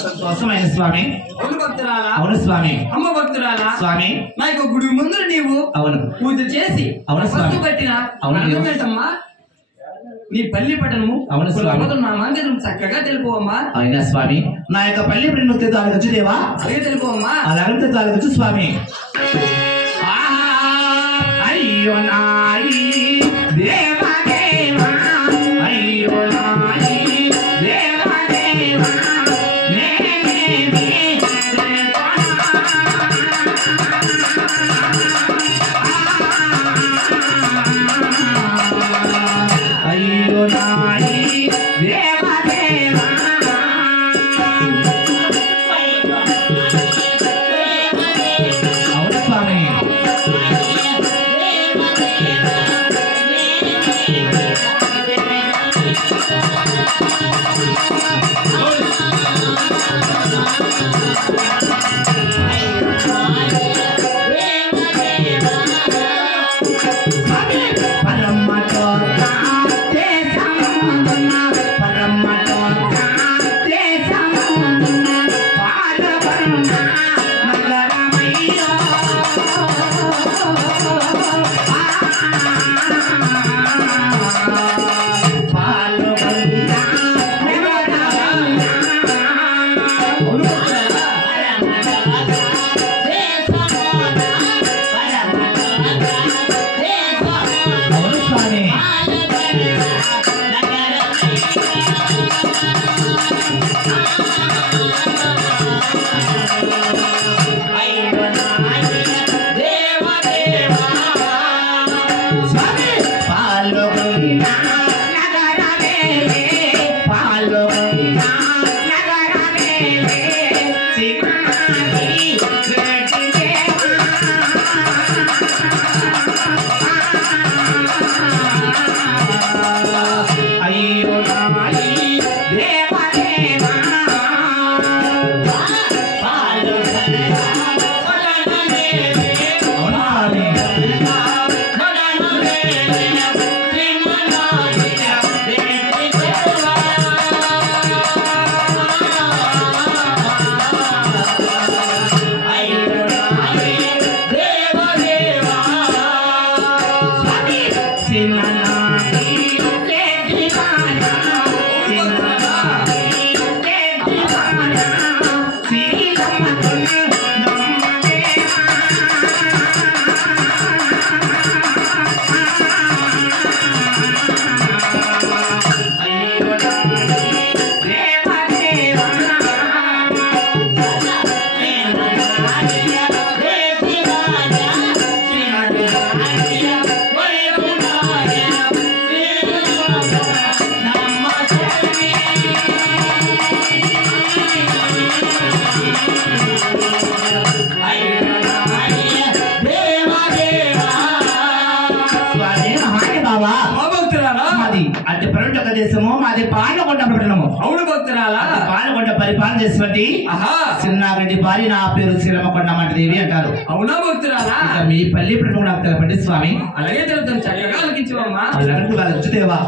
సంతోషమైన స్వామి. అవును భక్తురాలా? అవును స్వామి. అమ్మ భక్తురాలా? స్వామి నాకు గుడి ముందు నీవు అవును పూజ చేసి అవును స్వామి. పట్టిన అవును ఏంటమ్మా నీ పల్లి పట్టణము అవును స్వామి. నా మందిరం చక్కగా తెలుపువమ్మా. అయినా స్వామి నా యొక్క పల్లి ప్రేమతో తాగొచ్చు దేవా. అలాగే తెలుపువమ్మా. అలాగే తాగొచ్చు స్వామి. అయ్యో నాయి దేవా దేవా అయ్యో నాయి దేవా దేవా అయ్యో నాయి దేవా దేవా అవును స్వామి. అతి పర్వత దేశము మాది పాలకొండ పట్టణము. అవును భక్తురాలా. పాలకొండ పరిపాలన చేసినటువంటి ఆహా చిన్నారెడ్డి భార్య నా పేరు శ్రీరమకొండ మంటదేవి అంటారు. అవునా భక్తురాలా. ఇక మీ పల్లి పట్టణం నాకు తెలపండి స్వామి. అలాగే తెలుపుతాను, చక్కగా ఆలకించవమ్మా. అలాంటి వాళ్ళ వచ్చుదేవా